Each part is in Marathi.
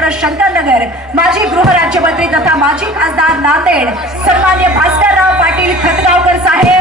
चॅरिटेबल शंकरनगर माजी गृहराज्यमंत्री तथा माजी खासदार नांदेड सन्मान्य भास्करराव पाटील खतगावकर साहेब.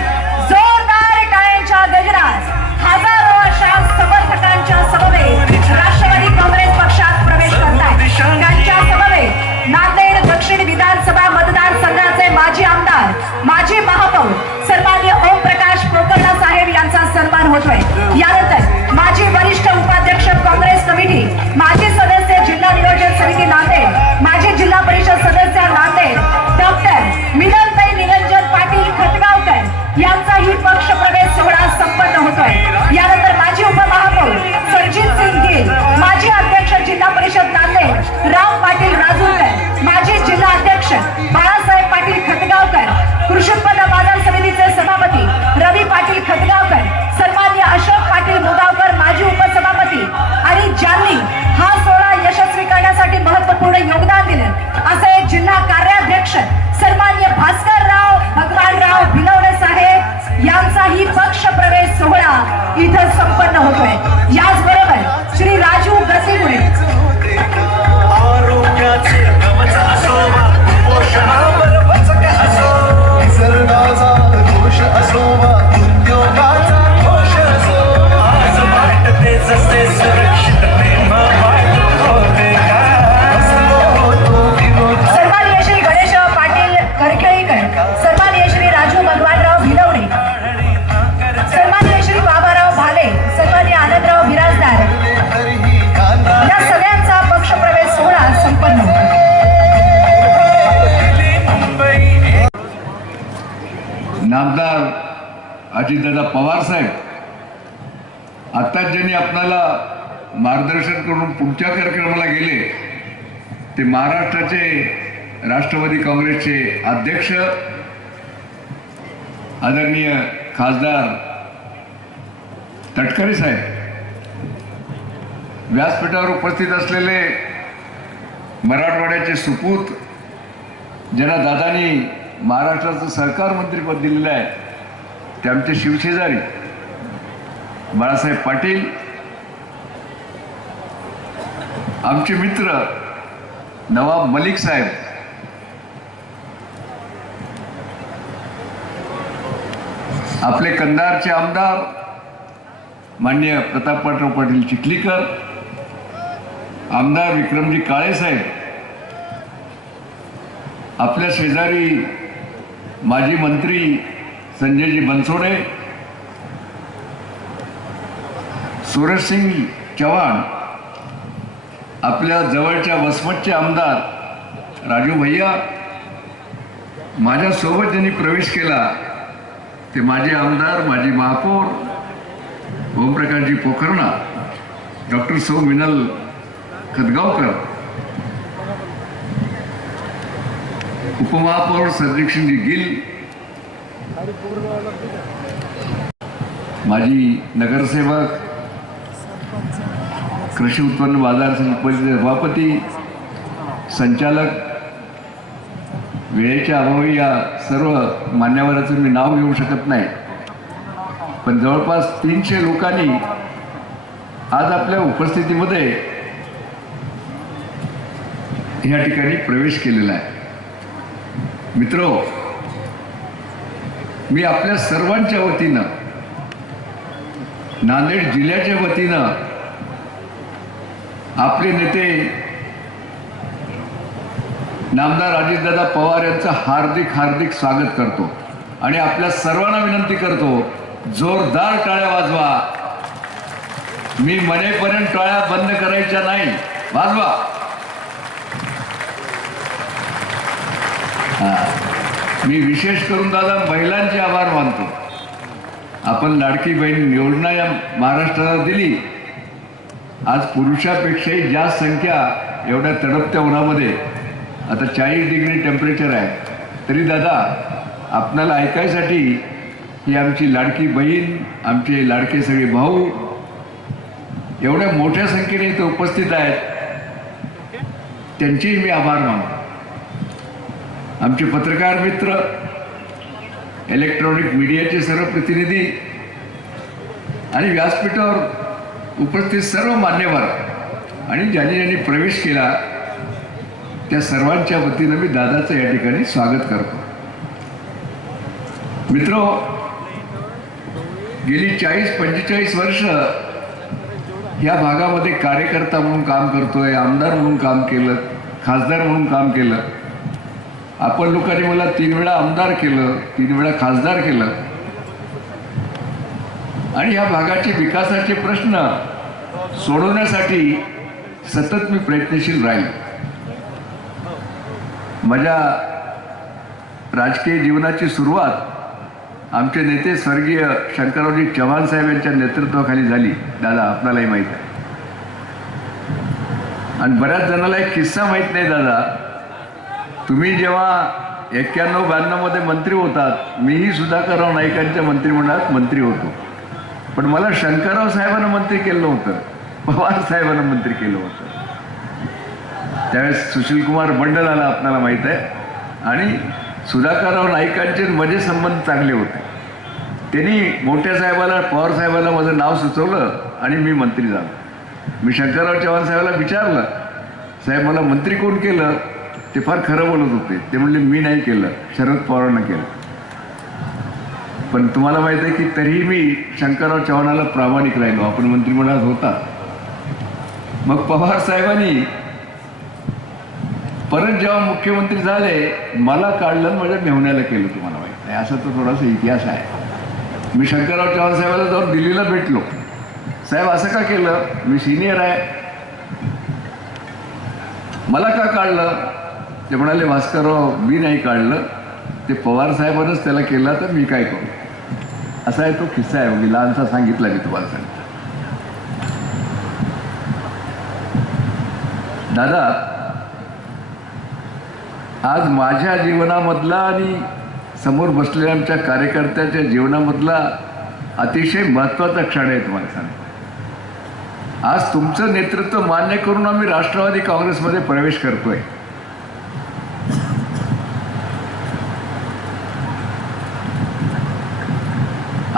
नामदार अजितदादा पवार साहेब आत्ताच ज्यांनी आपणाला मार्गदर्शन करून पुढच्या कार्यक्रमाला गेले ते महाराष्ट्राचे राष्ट्रवादी काँग्रेसचे अध्यक्ष आदरणीय खासदार तटकरे साहेब व्यासपीठावर उपस्थित असलेले मराठवाड्याचे सुपूत ज्यांना दादानी महाराष्ट्राचं सहकार मंत्रीपद दिलेलं आहे. ते आमचे शिवशेजारी. बाळासाहेब पाटील. आमचे मित्र नवाब मलिक साहेब. आपले कंधारचे आमदार मान्य प्रतापराव पाटील चिखलीकर. आमदार विक्रमजी काळे साहेब. आपल्या शेजारी माजी मंत्री संजयजी बनसोडे सूरजसिंग चव्हाण आपल्या जवळच्या वसमतचे आमदार राजू भैया माझ्यासोबत ज्यांनी प्रवेश केला ते माझे आमदार माजी महापौर ओमप्रकाशजी पोखरणा डॉक्टर सौ मिनल खतगावकर उपमहापौर सरदीक्षिणजी गिल। माजी नगरसेवक कृषी उत्पन्न बाजार समितीचे सभापती संचालक वेळेच्या अभावी या सर्व मान्यवराचं मी नाव घेऊ शकत नाही. पण जवळपास तीनशे लोकांनी आज आपल्या उपस्थितीमध्ये या ठिकाणी प्रवेश केलेला आहे. मित्र मी आपल्या सर्वांच्या वतीनं नांदेड जिल्ह्याच्या वतीनं आपले नेते नामदार अजितदादा पवार यांचं हार्दिक हार्दिक स्वागत करतो. आणि आपल्या सर्वांना विनंती करतो जोरदार टाळ्या वाजवा. मी मनेपर्यंत टाळ्या बंद करायच्या नाही. वाजवा. मी विशेष करून दादा महिलांचे आभार मानतो. आपण लाडकी बहीण योजना या महाराष्ट्राला दिली. आज पुरुषापेक्षाही जास्त संख्या एवढ्या तडपत्या उन्हामध्ये. आता चाळीस डिग्री टेम्परेचर आहे. तरी दादा आपणाला ऐकायसाठी ही आमची लाडकी बहीण आमचे लाडके सगळे भाऊ एवढ्या मोठ्या संख्येने इथं उपस्थित आहेत. त्यांचेही मी आभार मानतो. आमचे पत्रकार मित्र इलेक्ट्रॉनिक मीडियाचे सर्व प्रतिनिधी आणि व्यासपीठावर उपस्थित सर्व मान्यवर आणि ज्यांनी ज्यांनी प्रवेश केला त्या सर्वांच्या वतीनं मी दादाचं या ठिकाणी स्वागत करतो. मित्र गेली चाळीस पंचेचाळीस वर्ष या भागामध्ये कार्यकर्ता म्हणून काम करतोय आमदार म्हणून काम केलं खासदार म्हणून काम केलं. आपण लोकांनी मला तीन वेळा आमदार केलं तीन वेळा खासदार केलं. आणि या भागाचे विकासाचे प्रश्न सोडवण्यासाठी सतत मी प्रयत्नशील राहील. माझ्या राजकीय जीवनाची सुरुवात आमचे नेते स्वर्गीय शंकररावजी चव्हाण साहेब यांच्या नेतृत्वाखाली झाली. दादा आपणालाही माहीत आहे. आणि बऱ्याच जणाला एक किस्सा माहीत नाही दादा. तुम्ही जेव्हा एक्क्याण्णव ब्याण्णवमध्ये मंत्री होतात मीही सुधाकरराव नाईकांच्या मंत्रिमंडळात मंत्री होतो. पण मला शंकरराव साहेबांना मंत्री केलं होतं. पवार साहेबांना मंत्री केलं होतं. त्यावेळेस सुशीलकुमार बंडल आला आपल्याला माहीत आहे. आणि सुधाकरराव नाईकांचे माझे संबंध चांगले होते. त्यांनी मोठ्या साहेबाला पवार साहेबाला माझं नाव सुचवलं आणि मी मंत्री झालो. मी शंकरराव चव्हाण साहेबाला विचारलं साहेब मला मंत्री कोण केलं? ते फार खरं बोलत होते. ते म्हणले मी नाही केलं. शरद पवारांना केलं. पण तुम्हाला माहीत आहे की तरीही मी शंकरराव चव्हाणाला प्रामाणिक राहिलो. आपण मंत्रिमंडळात होता. मग पवार साहेबांनी परत जेव्हा मुख्यमंत्री झाले मला काढलं माझ्या मेहण्याला केलं तुम्हाला माहीत आहे. असा तो थोडासा इतिहास आहे. मी शंकरराव चव्हाण साहेबाला जाऊन दिल्लीला भेटलो. साहेब असं का केलं? मी सिनियर आहे. मला का काढलं? ते म्हणाले भास्करराव मी नाही काढलं. ते पवार साहेबांनाच त्याला केला तर मी काय करू? असा आहे तो किस्सा आहे. मी लहानसा सांगितला मी तुम्हाला सांगितलं दादा आज माझ्या जीवनामधला आणि समोर बसलेल्या आमच्या कार्यकर्त्याच्या जीवनामधला अतिशय महत्त्वाचा क्षण आहे तुम्हाला सांगतो. आज तुमचं नेतृत्व मान्य करून आम्ही राष्ट्रवादी काँग्रेसमध्ये प्रवेश करतोय.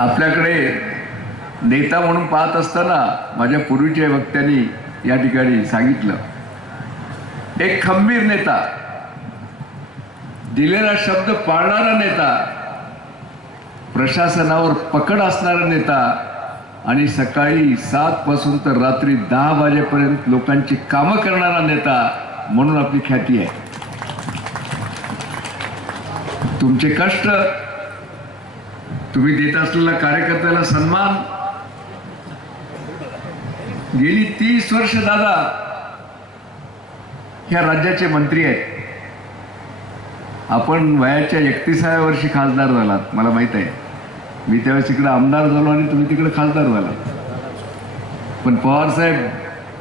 आपल्याकडे नेता म्हणून पाहत असताना माझ्या पूर्वीच्या वक्त्यांनी या ठिकाणी सांगितलं. एक खंबीर नेता दिलेला शब्द पाळणारा नेता प्रशासनावर पकड असणारा नेता आणि सकाळी सात पासून तर रात्री दहा वाजेपर्यंत लोकांची कामं करणारा नेता म्हणून आपली ख्याती आहे. तुमचे कष्ट तुम्ही देत असलेल्या कार्यकर्त्याला सन्मान. गेली तीस वर्ष दादा ह्या राज्याचे मंत्री आहेत. आपण वयाच्या एकतीसाव्या वर्षी खासदार झालात मला माहीत आहे. मी त्यावेळेस इकडे आमदार झालो आणि तुम्ही तिकडे खासदार झालात. पण पवार साहेब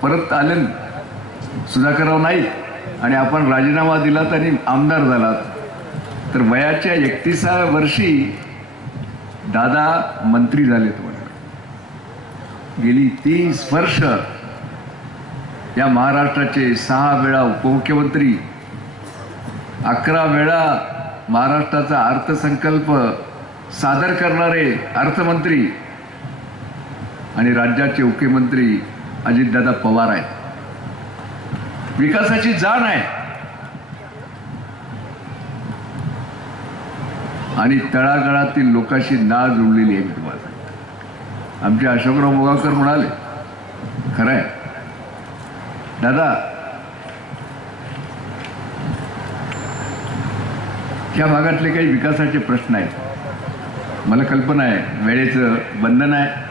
परत आले सुधाकरराव नाही आणि आपण राजीनामा दिलात आणि आमदार झालात. तर वयाच्या एकतीसाव्या वर्षी दादा मंत्री झाले तुम्हाला गेली तीस वर्ष या महाराष्ट्राचे सहा वेळा उपमुख्यमंत्री अकरा वेळा महाराष्ट्राचा अर्थसंकल्प सादर करणारे अर्थमंत्री आणि राज्याचे मुख्यमंत्री अजितदादा पवार आहेत. विकासाची जाण आहे. आणि तळागाळातील लोकांशी ना जुळलेली आहे तुम्हाला आमचे अशोकराव मोगावकर म्हणाले खरं आहे. दादा ह्या भागातले काही विकासाचे प्रश्न आहेत. मला कल्पना आहे वेळेचं बंधन आहे.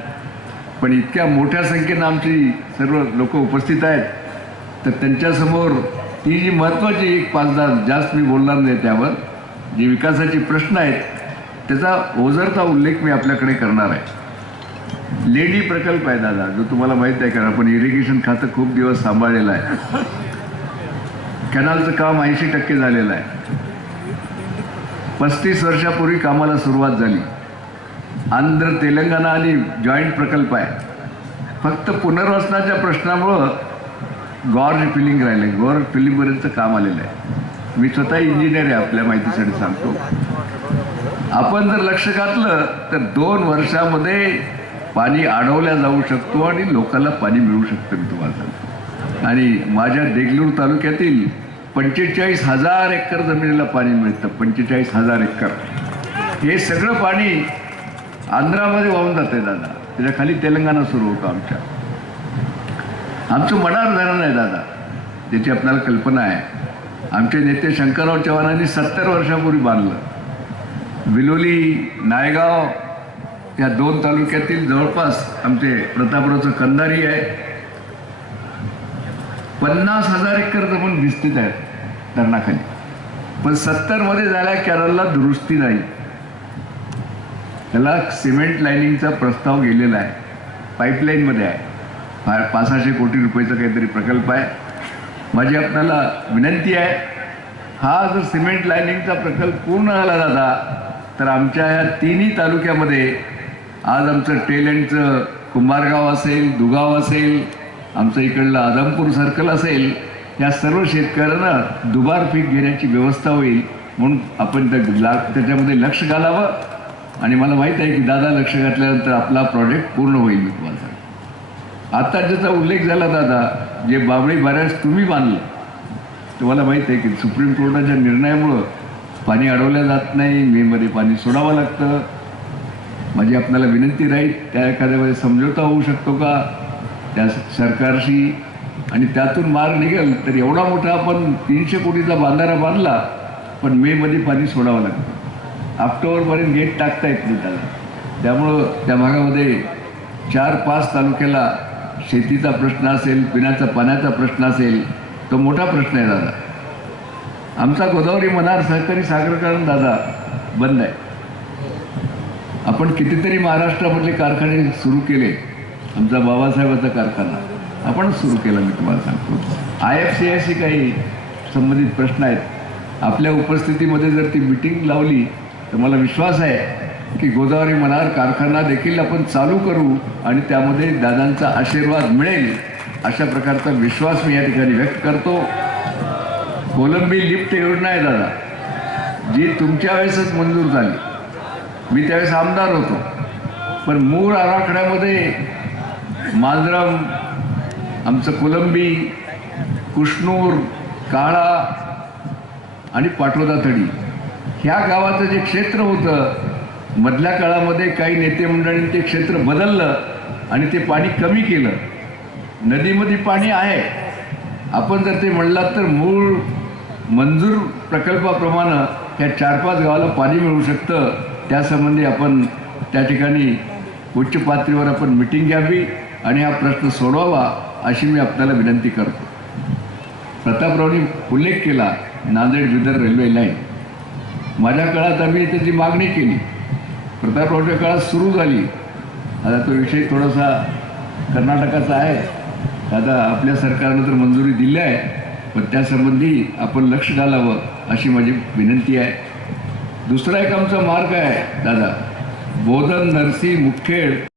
पण इतक्या मोठ्या संख्येनं आमची सर्व लोक उपस्थित आहेत तर त्यांच्यासमोर ती जी महत्त्वाची एक पाच दहा जास्त मी बोलणार नाही त्यावर जे विकासाचे प्रश्न आहेत त्याचा ओझरचा उल्लेख मी आपल्याकडे करणार आहे. लेडी प्रकल्प आहे दादा जो तुम्हाला माहीत आहे कारण आपण इरिगेशन खातं खूप दिवस सांभाळलेलं आहे. कॅनलचं काम ऐंशी टक्के झालेलं आहे. पस्तीस वर्षापूर्वी कामाला सुरुवात झाली. आंध्र तेलंगणा आणि जॉईंट प्रकल्प आहे. फक्त पुनर्वसनाच्या प्रश्नामुळं गॉर्ज फिलिंग राहिले गॉर्ज फिलिंगपर्यंत काम आलेलं आहे. मी स्वतः इंजिनियर आहे आपल्या माहितीसाठी सांगतो. आपण जर लक्ष घातलं तर दोन वर्षामध्ये पाणी अडवल्या जाऊ शकतो आणि लोकांना पाणी मिळू शकतं मी तुम्हाला सांगतो. आणि माझ्या देगलूर तालुक्यातील पंचेचाळीस हजार एकर जमिनीला पाणी मिळतं पंचेचाळीस हजार एकर. हे सगळं पाणी आंध्रामध्ये वाहून जाते दादा. त्याच्याखाली तेलंगणा सुरू होतं आमच्या. आमचं मडार धरण आहे दादा त्याची आपल्याला कल्पना आहे. आमचे नेते शंकरराव चव्हाणांनी सत्तर वर्षापूर्वी बांधलं. विलोली नायगाव या दोन तालुक्यातील जवळपास आमचे प्रतापरावचं कंधारी आहे. पन्नास हजार एकर जमीन भिस्तीत आहे धरणाखाली. पण सत्तरमध्ये झाल्या कॅनलला दुरुस्ती नाही. त्याला सिमेंट लाईनिंगचा प्रस्ताव गेलेला आहे. पाईपलाईनमध्ये आहे. फार पाच सहाशे कोटी रुपयाचा काहीतरी प्रकल्प आहे. माझी आपल्याला विनंती आहे हा जर सिमेंट लाईनिंगचा प्रकल्प पूर्ण झाला दादा तर आमच्या ह्या तिन्ही तालुक्यामध्ये आज आमचं टेलंटचं कुंभारगाव असेल दुगाव असेल आमचं इकडलं आदमपूर सर्कल असेल या सर्व शेतकऱ्यांना दुबार पीक घेण्याची व्यवस्था होईल म्हणून आपण त्या त्याच्यामध्ये लक्ष घालावं. आणि मला माहीत आहे की दादा लक्ष घातल्यानंतर आपला प्रोजेक्ट पूर्ण होईल मी तुम्हाला आता ज्याचा उल्लेख झाला दादा जे बाबळी बऱ्याच तुम्ही बांधलं. तुम्हाला माहीत आहे की सुप्रीम कोर्टाच्या निर्णयामुळं पाणी अडवलं जात नाही मेमध्ये पाणी सोडावं लागतं. माझी आपल्याला विनंती राहील त्या एखाद्या वेळेस समझोता होऊ शकतो का? त्या सरकारशी. आणि त्यातून मार्ग निघेल तर एवढा मोठा आपण तीनशे कोटीचा बांधारा बांधला पण मेमध्ये पाणी सोडावं लागतं. ऑक्टोबरपर्यंत गेट टाकता येत नाही त्याला. त्यामुळं त्या भागामध्ये चार पाच तालुक्याला शेतीचा प्रश्न असेल पिण्याचा पाण्याचा प्रश्न असेल तो मोठा प्रश्न आहे दादा. आमचा गोदावरी मनार सहकारी सागरकरण दादा बंद आहे. आपण कितीतरी महाराष्ट्रामधले कारखाने सुरू केले. आमचा बाबासाहेबाचा कारखाना. आपण सुरू केला मी तुम्हाला सांगतो. I F C I C काही संबंधित प्रश्न आहेत. आपल्या उपस्थितीमध्ये जर ती मिटिंग लावली तर मला विश्वास आहे की गोदावरी मनार कारखाना देखील आपण चालू करू आणि त्यामध्ये दादांचा आशीर्वाद मिळेल अशा प्रकारचा विश्वास मी या ठिकाणी व्यक्त करतो. कोलंबी लिफ्ट योजना आहे दादा जी तुमच्या वेळेसच मंजूर झाली. मी त्यावेळेस आमदार होतो. पण मूळ आराखड्यामध्ये मांजरम आमचं कोलंबी कुष्णूर काळा आणि पाटोदा थडी ह्या गावाचं जे क्षेत्र होतं मधल्या काळामध्ये काही नेते मंडळींनी ते क्षेत्र बदललं आणि ते पाणी कमी केलं. नदीमध्ये पाणी आहे. आपण जर ते म्हणलात तर मूळ मंजूर प्रकल्पाप्रमाणे त्या चार पाच गावाला पाणी मिळू शकतं. त्यासंबंधी आपण त्या ठिकाणी उच्च पातळीवर आपण मिटिंग घ्यावी आणि हा प्रश्न सोडवावा अशी मी आपल्याला विनंती करतो. प्रतापरावनी उल्लेख केला नांदेड बिदर रेल्वे लाईन. माझ्या काळात आम्ही त्याची मागणी केली प्रतापरावच्या काळात सुरू झाली. आता तो विषय थोडासा कर्नाटकाचा आहे. आता आपल्या सरकारनं तर मंजुरी दिली आहे. पण त्यासंबंधी आपण लक्ष घालावं अशी माझी विनंती आहे. दुसरा एक आमचा मार्ग आहे दादा. बोधन नरसी मुखेड